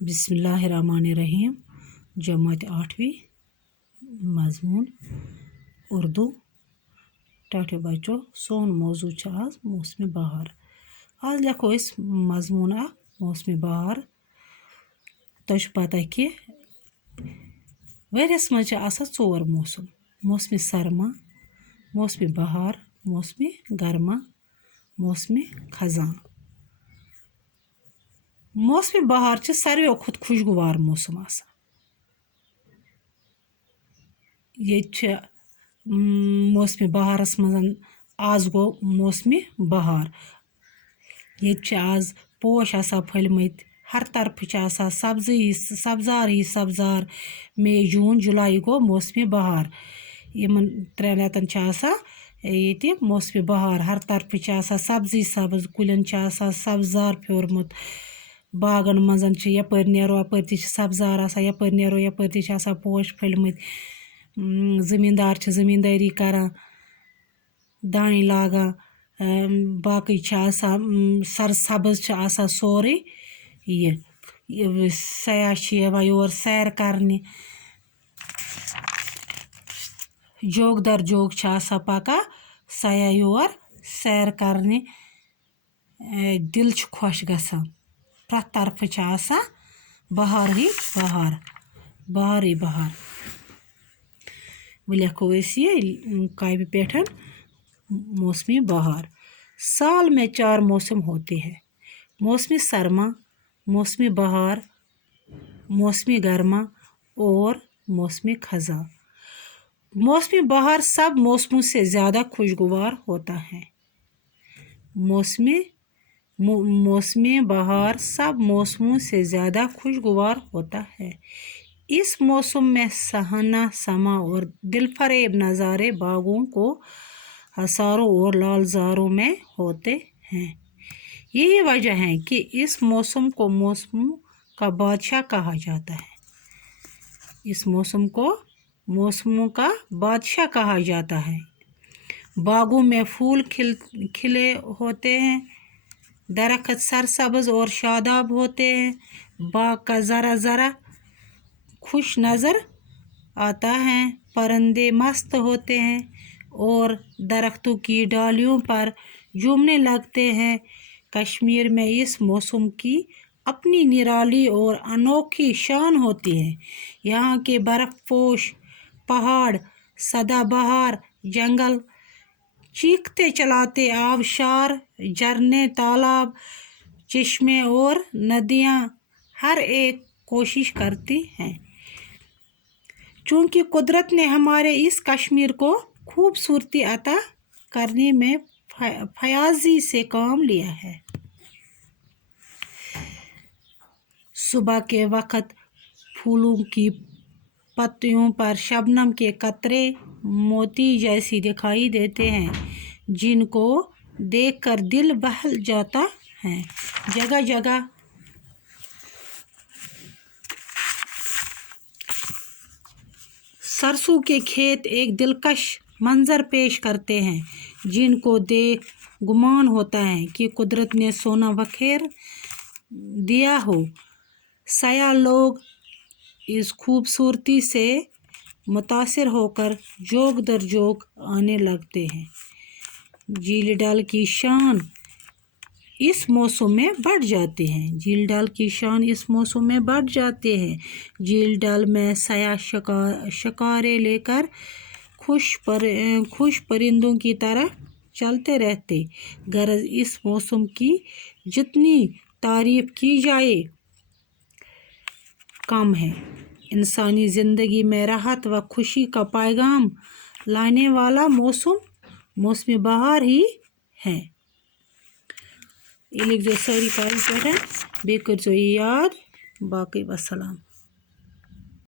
बिस्मिल्लाहिर्रहमानिर्रहीम। जमात 8वीं मजमून उर्दू। टाटे बच्चों सोन मौजू आज मौसम बहार। आज लिखो मजमून मौसम बहार। तो पता कि वरियस मज 4 मौसम: मौसम सरमा, मौसम बहार, मौसम गर्मा, मौसम खजां। मौसम बहार सारे खुद खुशगवार मौसम ये मौसम बहारस मज आज गो मौसम बहार। ये आज पोश फलमत हर तरफ सब्जार ही सब्जार। मई जून जुलाई गो मौसम बहार। इन 3 रेतन ये मौसम बहार। हर तरफ सब्जी सब्ज कुलन सब्जार फ्योरमुत। बागन मज यपर नेरो अपर सब्जार यपर नेरो यपर पोश फलमत। ज़मींदार ज़मींदारी करान, दाने लागान, बाकी सरसब्ज सोरे। ये सयाह योर सैर करने जोग दर जोग पका सयाह योर सैर करने। दिल खुश गसान। प्रत तरफ बहार ही बहार, बहार ही बहार। वो लिखो ये काव्य पेठ मौसम बहार। साल में 4 मौसम होते हैं: मौसम सरमा, मौसम बहार, मौसम गर्मा और मौसम खज़ां। मौसम बहार सब मौसमों से ज़्यादा खुशगवार होता है। मौसम बहार सब मौसमों से ज़्यादा खुशगवार होता है। इस मौसम में सुहाना समा और दिलफरेब नज़ारे बागों को हसारों और लालजारों में होते हैं। यही वजह है कि इस मौसम को मौसमों का बादशाह कहा जाता है। इस मौसम को मौसमों का बादशाह कहा जाता है। बागों में फूल खिले होते हैं, दरख्त सरसब्ज और शादाब होते हैं। बाग का ज़रा ज़रा खुश नज़र आता है, परिंदे मस्त होते हैं और दरख्तों की डालियों पर झूमने लगते हैं। कश्मीर में इस मौसम की अपनी निराली और अनोखी शान होती है। यहाँ के बर्फ़पोश पहाड़, सदाबहार जंगल, चीखते चलाते आबशार, झरने, तालाब, चश्मे और नदियाँ हर एक कोशिश करती हैं। चूँकि कुदरत ने हमारे इस कश्मीर को खूबसूरती अता करने में फयाजी से काम लिया है। सुबह के वक़्त फूलों की पत्तियों पर शबनम के कतरे मोती जैसी दिखाई देते हैं, जिनको देखकर दिल बहल जाता है। जगह जगह सरसों के खेत एक दिलकश मंजर पेश करते हैं, जिनको देख गुमान होता है कि कुदरत ने सोना बखेर दिया हो। सयाह लोग इस खूबसूरती से मुतासिर होकर जोग दर जोग आने लगते हैं। झील डल की शान इस मौसम में बढ़ जाते हैं। झील डल की शान इस मौसम में बढ़ जाते हैं। झील डल में सयाह शिकारे लेकर खुश परिंदों की तरह चलते रहते। गरज इस मौसम की जितनी तारीफ की जाए कम है। इंसानी ज़िंदगी में राहत व खुशी का पैगाम लाने वाला मौसम बहार ही है। ये लिख जो सारी कागज पे बेकर जो याद बाकी वसलाम।